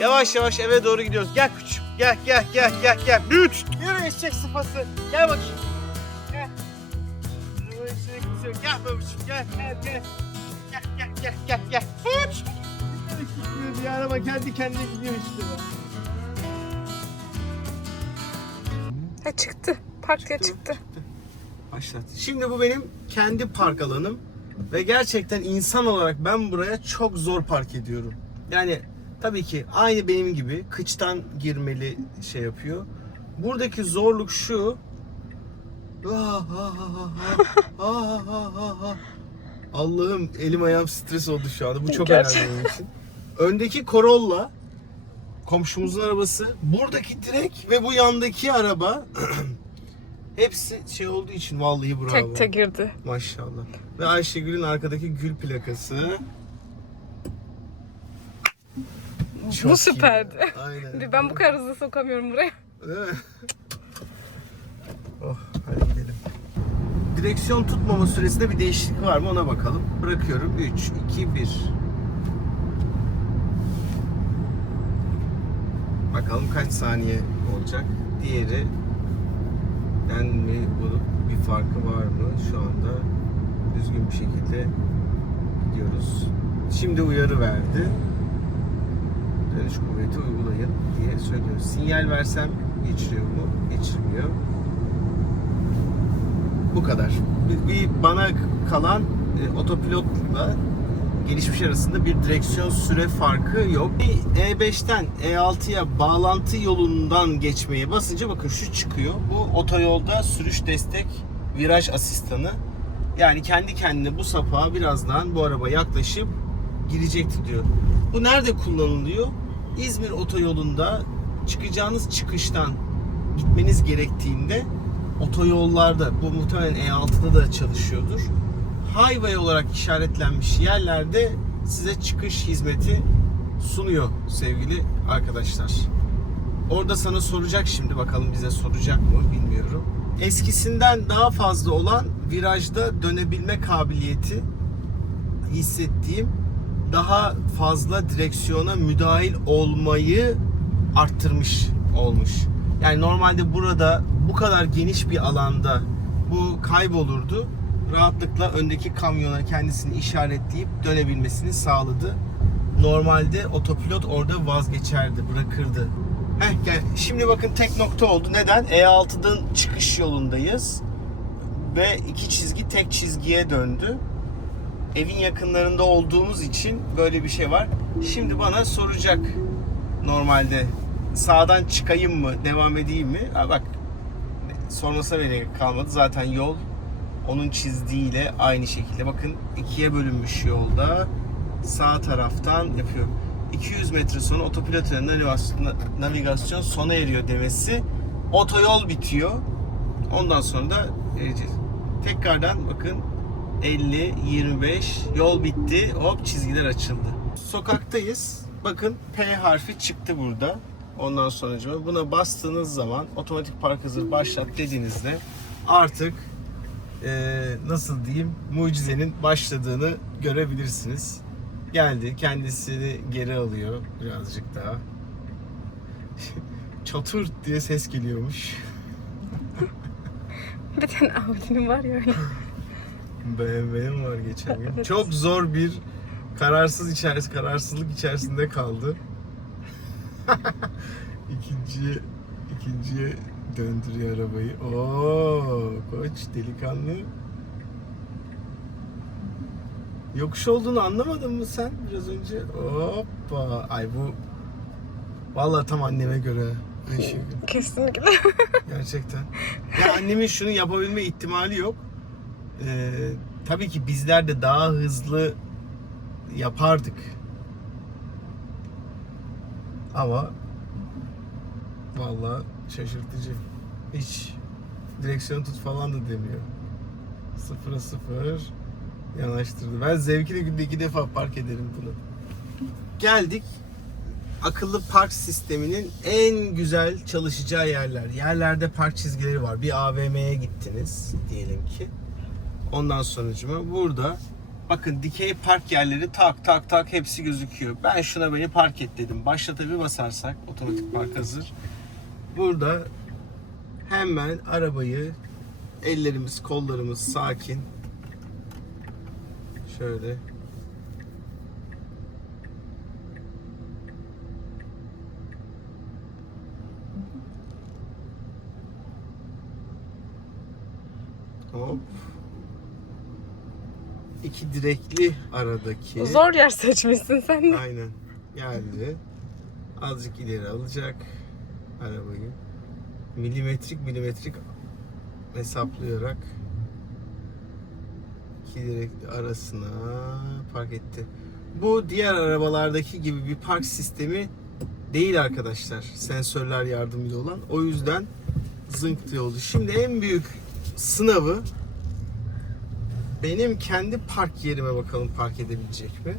Yavaş yavaş eve doğru gidiyoruz. Gel küçük. Gel gel gel gel gel. Lüt. Yürü eşek sıfası. Gel bakayım. Gel. Eşek sıfası. Gel babacığım gel gel gel. Gel gel gel gel gel. Hıç. Gidiyor bir araba kendi kendine gidiyor işte. Ha çıktı. Parkya çıktı. Başlat. Şimdi bu benim kendi park alanım ve gerçekten insan olarak ben buraya çok zor park ediyorum. Yani tabii ki aynı benim gibi kıçtan girmeli şey yapıyor. Buradaki zorluk şu. Ah, ah, ah, ah, ah, ah, ah. Allah'ım elim ayağım stres oldu şu anda. Bu çok Gerçekten. önemli benim için. Öndeki Corolla komşumuzun arabası. Buradaki direk ve bu yandaki araba hepsi şey olduğu için vallahi bravo. Tek tek girdi. Maşallah. Ve Ayşegül'ün arkadaki gül plakası. Çok bu iyi. süperdi. Aynen. Ben bu kadar hızlı sokamıyorum buraya. Oh hadi gidelim. Direksiyon tutmama süresinde bir değişiklik var mı ona bakalım. Bırakıyorum. 3, 2, 1. Bakalım kaç saniye olacak. Diğeri den mi bunun bir farkı var mı? Şu anda düzgün bir şekilde gidiyoruz. Şimdi uyarı verdi. Dönüş kuvveti uygulayın diye söylüyor. Sinyal versem geçiriyor mu? Geçirmiyor. Bu kadar. Bir, bir bana kalan e, otopilotla gelişmiş arasında bir direksiyon süre farkı yok. E5'ten E6'ya bağlantı yolundan geçmeye basınca bakın şu çıkıyor. Bu otoyolda sürüş destek viraj asistanı. Yani kendi kendine bu sapağa birazdan bu araba yaklaşıp girecekti diyor. Bu nerede kullanılıyor? İzmir otoyolunda çıkacağınız çıkıştan gitmeniz gerektiğinde otoyollarda bu muhtemelen E6'da da çalışıyordur. Highway olarak işaretlenmiş yerlerde size çıkış hizmeti sunuyor sevgili arkadaşlar. Orada sana soracak şimdi bakalım bize soracak mı bilmiyorum. Eskisinden daha fazla olan virajda dönebilme kabiliyeti hissettiğim daha fazla direksiyona müdahil olmayı arttırmış olmuş. Yani normalde burada bu kadar geniş bir alanda bu kaybolurdu. Rahatlıkla öndeki kamyona kendisini işaretleyip dönebilmesini sağladı. Normalde otopilot orada vazgeçerdi, bırakırdı. Heh gel. Şimdi bakın tek nokta oldu. Neden? E6'dan çıkış yolundayız. Ve iki çizgi tek çizgiye döndü evin yakınlarında olduğumuz için böyle bir şey var. Şimdi bana soracak normalde sağdan çıkayım mı, devam edeyim mi? Ha bak sormasına bile kalmadı. Zaten yol onun çizdiğiyle aynı şekilde. Bakın ikiye bölünmüş yolda sağ taraftan yapıyor. 200 metre sonra otopilot navigasyon, sona eriyor demesi. Otoyol bitiyor. Ondan sonra da ereceğiz. Tekrardan bakın 50, 25 yol bitti. Hop çizgiler açıldı. Sokaktayız. Bakın P harfi çıktı burada. Ondan sonra buna bastığınız zaman otomatik park hazır başlat dediğinizde artık eee, nasıl diyeyim mucizenin başladığını görebilirsiniz. Geldi kendisini geri alıyor birazcık daha. Çotur diye ses geliyormuş. Bir tane Audi'nin var ya öyle. BMW'm var geçen gün. Çok zor bir kararsız içerisinde, kararsızlık içerisinde kaldı. ikinciye, ikinciye döndürüyor arabayı. Oo, koç delikanlı. Yokuş olduğunu anlamadın mı sen biraz önce? Hoppa. Ay bu Vallahi tam anneme göre Ayşegül. Kesinlikle. Gerçekten. Ya annemin şunu yapabilme ihtimali yok. Ee, tabii ki bizler de daha hızlı yapardık. Ama vallahi şaşırtıcı. Hiç direksiyon tut falan da demiyor. Sıfıra sıfır yanaştırdı. Ben zevkine günde iki defa park ederim bunu. Geldik akıllı park sisteminin en güzel çalışacağı yerler. Yerlerde park çizgileri var. Bir AVM'ye gittiniz diyelim ki. Ondan sonucuma burada Bakın dikey park yerleri tak tak tak hepsi gözüküyor. Ben şuna beni park et dedim. Başlata bir basarsak otomatik park hazır. Burada hemen arabayı ellerimiz kollarımız sakin. Şöyle Hop. İki direkli aradaki. Zor yer seçmişsin sen de. Aynen. Geldi. Azıcık ileri alacak arabayı. Milimetrik milimetrik hesaplayarak iki direkli arasına park etti. Bu diğer arabalardaki gibi bir park sistemi değil arkadaşlar. Sensörler yardımıyla olan. O yüzden zınk diye oldu. Şimdi en büyük sınavı benim kendi park yerime bakalım park edebilecek mi?